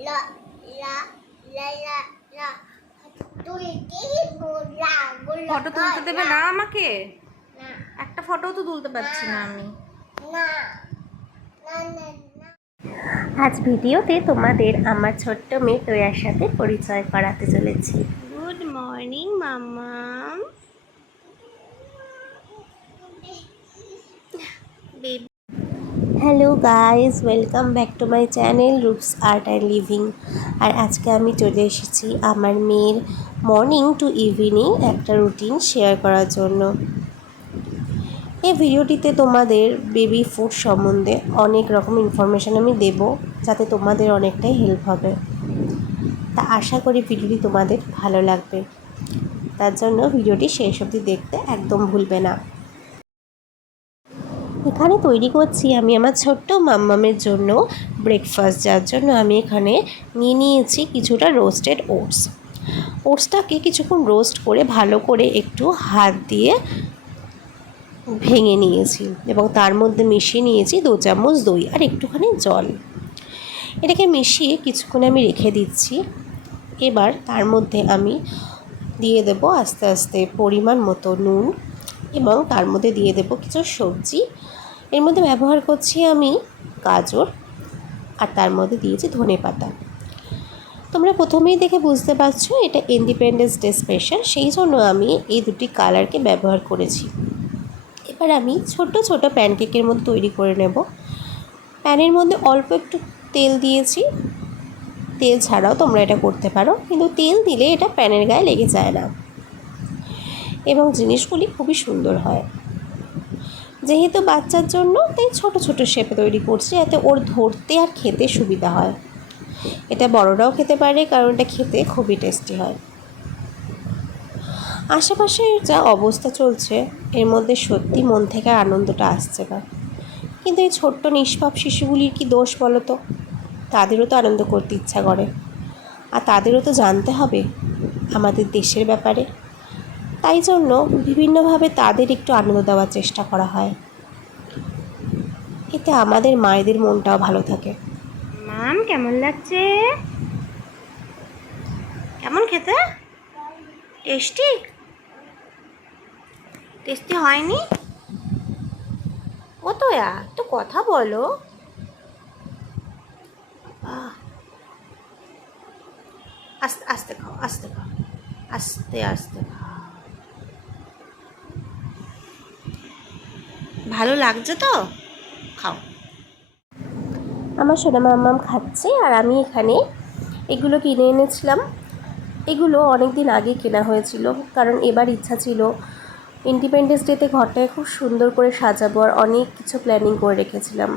লা লা লা লা লা ফটো তুলতে দেবে না আমাকে? না একটা ফটো তো তুলতে পারছি না আমি। না না না না। আজ ভিডিওতে তোমাদের আমার ছোট্ট মেয়ে তোয়ার সাথে পরিচয় করাতে চলেছি। গুড মর্নিং মাম্মাম। Baby hello guys, welcome back to my channel Roops art and living. আর আজকে আমি চলে এসেছি আমার মেয়ের মর্নিং টু ইভিনিং একটা রুটিন শেয়ার করার জন্য। এই ভিডিওটিতে তোমাদের বেবি ফুড সম্বন্ধে অনেক রকম ইনফরমেশান আমি দেব, যাতে তোমাদের অনেকটাই হেল্প হবে। তা আশা করি ভিডিওটি তোমাদের ভালো লাগবে, তার জন্য ভিডিওটি শেষ অবধি দেখতে একদম ভুলবে না। এখানে তৈরি করছি আমি আমার ছোট্ট মাম্মামের জন্য ব্রেকফাস্ট, যার জন্য আমি এখানে নিয়েছি কিছুটা রোস্টেড ওটস। ওটসটাকে কিছুক্ষণ রোস্ট করে ভালো করে একটু হাত দিয়ে ভেঙে নিয়েছি এবং তার মধ্যে মিশিয়ে নিয়েছি 2 চামচ দই আর একটুখানি জল। এটাকে মিশিয়ে কিছুক্ষণ আমি রেখে দিচ্ছি। এবার তার মধ্যে আমি দিয়ে দেব আস্তে আস্তে পরিমাণ মতো নুন এবং তার মধ্যে দিয়ে দেব কিছু সবজি। এর মধ্যে ব্যবহার করছি আমি গাজর আর তার মধ্যে দিয়েছি ধনেপাতা। তোমরা প্রথমেই দেখে বুঝতে পারছো এটা ইন্ডিপেন্ডেন্স ডে স্পেশাল, সেই জন্য আমি এই দুটি কালারকে ব্যবহার করেছি। এবার আমি ছোট ছোট প্যানকেকের মধ্যে তৈরি করে নেব। প্যানের মধ্যে অল্প একটু তেল দিয়েছি, তেল ছাড়াও তোমরা এটা করতে পারো, কিন্তু তেল দিলে এটা প্যানের গায়ে লেগে যায় না এবং জিনিসগুলি খুবই সুন্দর হয়। যেহেতু বাচ্চার জন্য তাই ছোট ছোট শেপে তৈরি করছি, যাতে ওর ধরতে আর খেতে সুবিধা হয়। এটা বড়রাও খেতে পারে, কারণ এটা খেতে খুবই টেস্টি হয়। আশেপাশে যা অবস্থা চলছে এর মধ্যে সত্যি মন থেকে আনন্দটা আসছে না, কিন্তু এই ছোট্ট নিষ্পাপ শিশুগুলির কি দোষ বলো তো? তাদেরও তো আনন্দ করতে ইচ্ছা করে, আর তাদেরও তো জানতে হবে আমাদের দেশের ব্যাপারে। তাই জন্য বিভিন্নভাবে তাদের একটু আনন্দ দেওয়ার চেষ্টা করা হয়, এতে আমাদের মায়েদের মনটাও ভালো থাকে। মাম কেমন লাগছে? কেমন খেতে? টেস্টি? টেস্টি হয়নি? ও তো তো কথা বলো। আস্তে আস্তে খাও, আস্তে খাও, আস্তে আস্তে খাও। ভালো লাগছে তো? খাও। আমার সোনা মাম্মাম খাচ্ছে, আর আমি এখানে এগুলো কিনে এনেছিলাম। এগুলো অনেক দিন আগে কেনা হয়েছিল, কারণ এবার ইচ্ছা ছিল ইন্ডিপেন্ডেন্স ডেতে ঘরটাকে খুব সুন্দর করে সাজাবো, আর অনেক কিছু প্ল্যানিং করে রেখেছিলাম।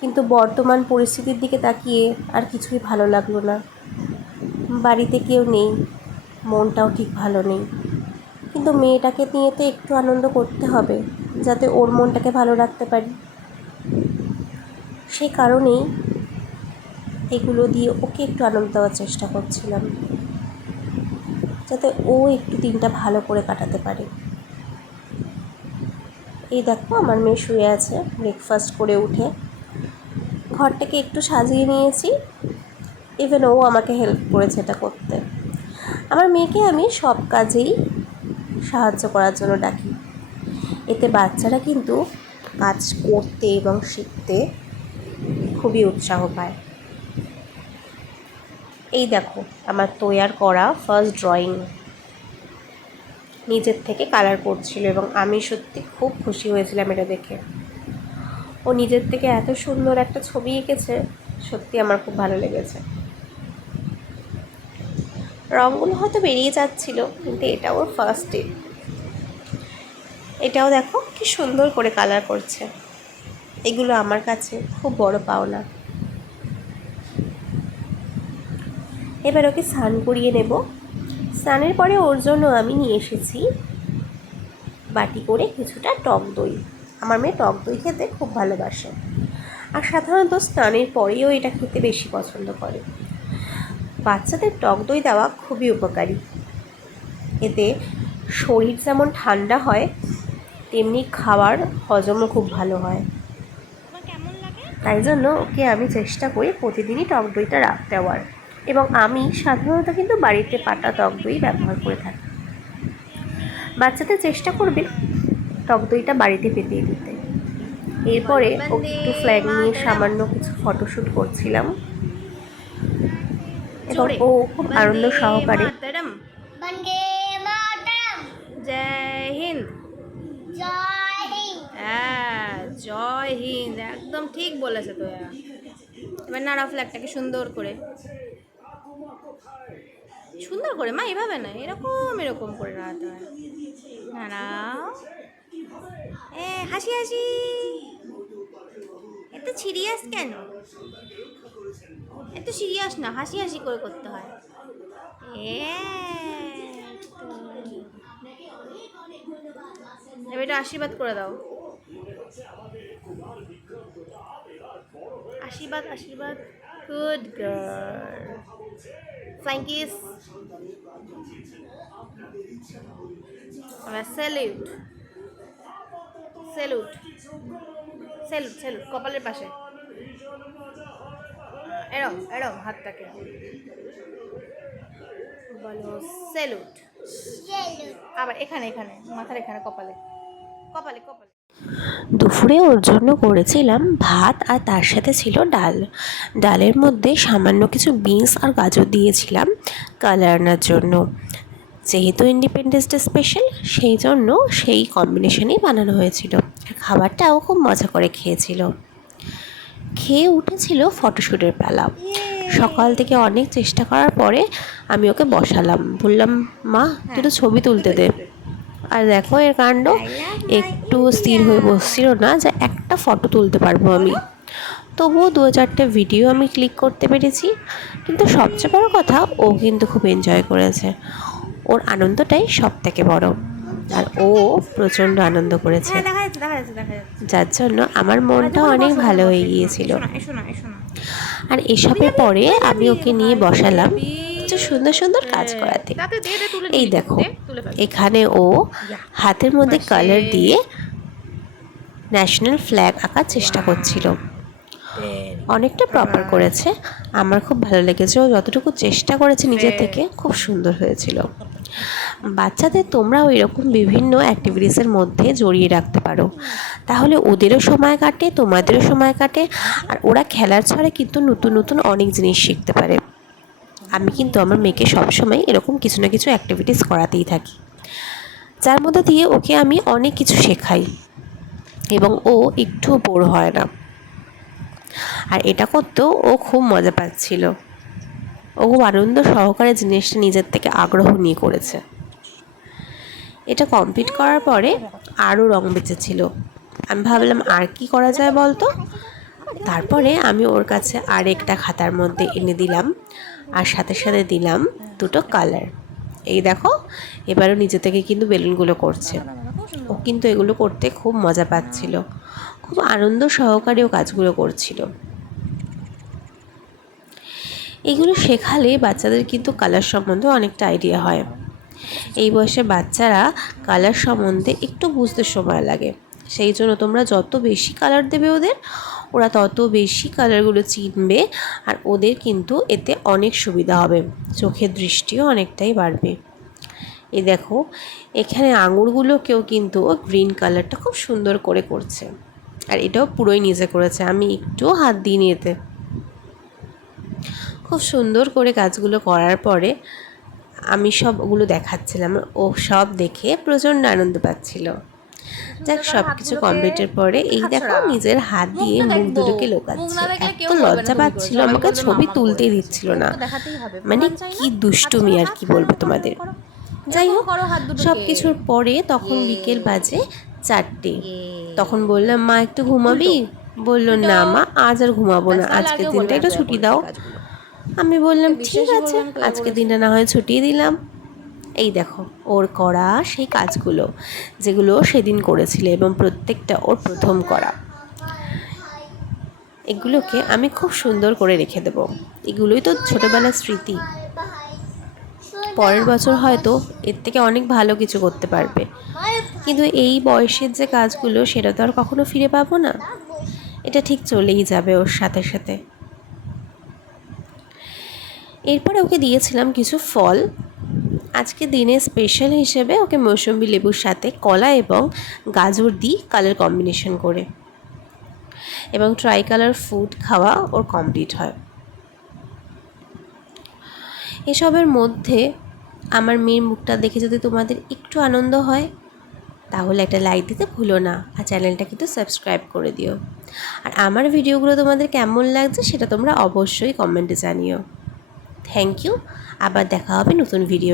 কিন্তু বর্তমান পরিস্থিতির দিকে তাকিয়ে আর কিছুই ভালো লাগলো না। বাড়িতে কেউ নেই, মনটাও ঠিক ভালো নেই, কিন্তু মেয়েটাকে নিয়ে তো একটু আনন্দ করতে হবে, যাতে ওর মনটাকে ভালো রাখতে পারি। সেই কারণেই এগুলো দিয়ে ওকে একটু আনন্দ দেওয়ার চেষ্টা করছিলাম, যাতে ও একটু দিনটা ভালো করে কাটাতে পারে। এই দেখো আমার মেয়ে শুয়ে আছে, ব্রেকফাস্ট করে উঠে ঘরটাকে একটু সাজিয়ে নিয়েছি। ইভেন ও আমাকে হেল্প করেছে এটা করতে। আমার মেয়েকে আমি সব কাজেই সাহায্য করার জন্য ডাকি, এতে বাচ্চারা কিন্তু কাজ করতে এবং শিখতে খুবই উৎসাহ পায়। এই দেখো আমার তৈয়ার করা ফার্স্ট ড্রয়িং, নিজের থেকে কালার করছিল এবং আমি সত্যি খুব খুশি হয়েছিলাম এটা দেখে। ও নিজের থেকে এত সুন্দর একটা ছবি এঁকেছে, সত্যি আমার খুব ভালো লেগেছে। রঙগুলো হয়তো বেরিয়ে যাচ্ছিল, কিন্তু এটা ওর ফার্স্ট ডে। এটাও দেখো কি সুন্দর করে কালার করছে। এগুলো আমার কাছে খুব বড় পাওনা। এবার ওকে স্নান করিয়ে নেব। স্নানের পরে ওর জন্য আমি নিয়ে এসেছি বাটি করে কিছুটা টক দই। আমার মেয়ে টক দই খেতে খুব ভালোবাসে, আর সাধারণত স্নানের পরেও এটা খেতে বেশি পছন্দ করে। বাচ্চাদের টক দই দেওয়া খুবই উপকারী, এতে শরীর যেমন ঠান্ডা হয়, তেমনি খাবার হজমও খুব ভালো হয়। তোমার কেমন লাগে? তাই জন্য ওকে আমি চেষ্টা করি প্রতিদিনই টক দইটা রাখতে দেওয়ার। এবং আমি সাধারণত কিন্তু বাড়িতে পাটা টক দই ব্যবহার করে থাকি। বাচ্চাদের চেষ্টা করবেন টক দইটা বাড়িতে পেতে দিতে। এরপরে ওকে একটু ফ্ল্যাগ নিয়ে সামান্য কিছু ফটোশ্যুট করছিলাম এবং ও খুব আনন্দ সহকারে বন্দে মাতরম। জয় হিন্দ। জয় হিন্দ। হ্যাঁ, জয় হিন্দ, একদম ঠিক বলেছে তো। এবার নাড়া ফ্ল্যাগটাকে সুন্দর করে, সুন্দর করে মা, এভাবে না, এরকম এরকম করে নাড়াতে হয়। নাড়াও, হাসি হাসি। এত সিরিয়াস কেন? এত সিরিয়াস না, হাসি হাসি করে করতে হয়। এবার এটা আশীর্বাদ করে দাও। আশীর্বাদ আশীর্বাদ। Good girl. Flying kiss. Salute salute salute salute, কপালের পাশে এরম এরম হাতটাকে বলো স্যালুট। আবার এখানে এখানে মাথার এখানে, কপালে কপালে কপালে। দুপুরে ওর জন্য করেছিলাম ভাত, আর তার সাথে ছিল ডাল। ডালের মধ্যে সামান্য কিছু বিনস আর গাজর দিয়েছিলাম কালার আনার জন্য। যেহেতু ইন্ডিপেন্ডেন্স ডে স্পেশাল, সেই জন্য সেই কম্বিনেশনেই বানানো হয়েছিল। আর খাবারটাও খুব মজা করে খেয়েছিল। খেয়ে উঠেছিল ফটোশ্যুটের পালা। সকাল থেকে অনেক চেষ্টা করার পরে আমি ওকে বসালাম, বললাম মা তুই তো ছবি তুলতে দে। আর দেখো এর কাণ্ড, একটু স্থির হয়ে বসছিল না যে একটা ফটো তুলতে পারবো আমি। তবুও 2-4টে ভিডিও আমি ক্লিক করতে পেরেছি। কিন্তু সবচেয়ে বড় কথা, ও কিন্তু খুব এনজয় করেছে। ওর আনন্দটাই সব থেকে বড়, আর ও প্রচণ্ড আনন্দ করেছে, দেখা যাচ্ছে দেখা যাচ্ছে দেখা যাচ্ছে। যার জন্য আমার মনটা অনেক ভালো হয়ে গিয়েছিল। এসো না এসো না। আর এসবের পরে আমি ওকে নিয়ে বসালাম কিছু সুন্দর সুন্দর কাজ করাতে। এই দেখো, এখানে ও হাতের মধ্যে কালার দিয়ে ন্যাশনাল ফ্ল্যাগ আঁকার চেষ্টা করছিল। অনেকটা প্রপার করেছে, আমার খুব ভালো লেগেছে। ও যতটুকু চেষ্টা করেছে নিজের থেকে, খুব সুন্দর হয়েছিল। বাচ্চাদের তোমরাও এরকম বিভিন্ন অ্যাক্টিভিটিসের মধ্যে জড়িয়ে রাখতে পারো, তাহলে ওদেরও সময় কাটে, তোমাদেরও সময় কাটে, আর ওরা খেলার ছলে কিন্তু নতুন নতুন অনেক জিনিস শিখতে পারে। আমি কিন্তু আমার মেয়েকে সবসময় এরকম কিছু না কিছু অ্যাক্টিভিটিস করাতেই থাকি, যার মধ্যে দিয়ে ওকে আমি অনেক কিছু শেখাই এবং ও একটুও বোর হয় না। আর এটা করতেও ও খুব মজা পাচ্ছিল। ও খুব আনন্দ সহকারে জিনিসটা নিজের থেকে আগ্রহ নিয়ে করেছে। এটা কমপ্লিট করার পরে আরও রং বেঁচেছিল। আমি ভাবলাম আর কি করা যায় বলতো। তারপরে আমি ওর কাছে আরেকটা খাতার মধ্যে এনে দিলাম, আর সাথে সাথে দিলাম দুটো কালার। এই দেখো, এবারও নিজে থেকে কিন্তু বেলুনগুলো করছে। ও কিন্তু এগুলো করতে খুব মজা পাচ্ছিল, খুব আনন্দ সহকারে ও কাজগুলো করছিল। এগুলো শেখালে বাচ্চাদের কিন্তু কালার সম্বন্ধে অনেকটা আইডিয়া হয়। এই বয়সে বাচ্চারা কালার সম্বন্ধে একটু বুঝতে সময় লাগে, সেই জন্য তোমরা যত বেশি কালার দেবে ওদের, ওরা তত বেশি কালারগুলো চিনবে, আর ওদের কিন্তু এতে অনেক সুবিধা হবে, চোখের দৃষ্টিও অনেকটাই বাড়বে। এই দেখো, এখানে আঙুরগুলোকেও কিন্তু গ্রিন কালারটা খুব সুন্দর করে করছে, আর এটাও পুরোই নিজে করেছে, আমি একটুও হাত দিইনি এতে। খুব সুন্দর করে কাজগুলো করার পরে আমি সবগুলো দেখাচ্ছিলাম, ও সব দেখে প্রচণ্ড আনন্দ পাচ্ছিল। যাক, সব কিছু কমপ্লিটের পরে এই দেখো নিজের হাত দিয়ে মুখ দুটোকে লোকাচ্ছে। এত লজ্জা পাচ্ছিল, আমাকে ছবি তুলতেই দিচ্ছিল না। মানে কি দুষ্টুমি আর কি বলবো তোমাদের। যাই হোক, সব কিছুর পরে তখন বিকেল বাজে 4টে। তখন বললাম মা একটু ঘুমাবি? বললো না মা, আজ আর ঘুমাবো না, আজকের দিনটা একটু ছুটি দাও। আমি বললাম ঠিক আছে, আজকের দিনটা না হয় ছুটিয়ে দিলাম। এই দেখো ওর করা সেই কাজগুলো, যেগুলো সেদিন করেছিল এবং প্রত্যেকটা ওর প্রথম করা। এগুলোকে আমি খুব সুন্দর করে রেখে দেব। এগুলোই তো ছোটোবেলার স্মৃতি। পরের বছর হয়তো এর থেকে অনেক ভালো কিছু করতে পারবে, কিন্তু এই বয়সের যে কাজগুলো সেটা তো আর কখনো ফিরে পাবো না। এটা ঠিক চলেই যাবে ওর সাথে সাথে। এরপরে ওকে দিয়েছিলাম কিছু ফল। আজকে দিনে স্পেশাল হিসেবে ওকে মৌসুম্বি লেবুর সাথে কলা এবং গাজর দিই কালার কম্বিনেশন করে, এবং ট্রাই কালার ফুড খাওয়া ওর কমপ্লিট হয়। এসবের মধ্যে আমার মেয়ের মুখটা দেখে যদি তোমাদের একটু আনন্দ হয় তাহলে একটা লাইক দিতে ভুলো না, আর চ্যানেলটা কিন্তু সাবস্ক্রাইব করে দিও। আর আমার ভিডিওগুলো তোমাদের কেমন লাগছে সেটা তোমরা অবশ্যই কমেন্টে জানিও। থ্যাংক ইউ, আবার দেখা হবে নতুন ভিডিও।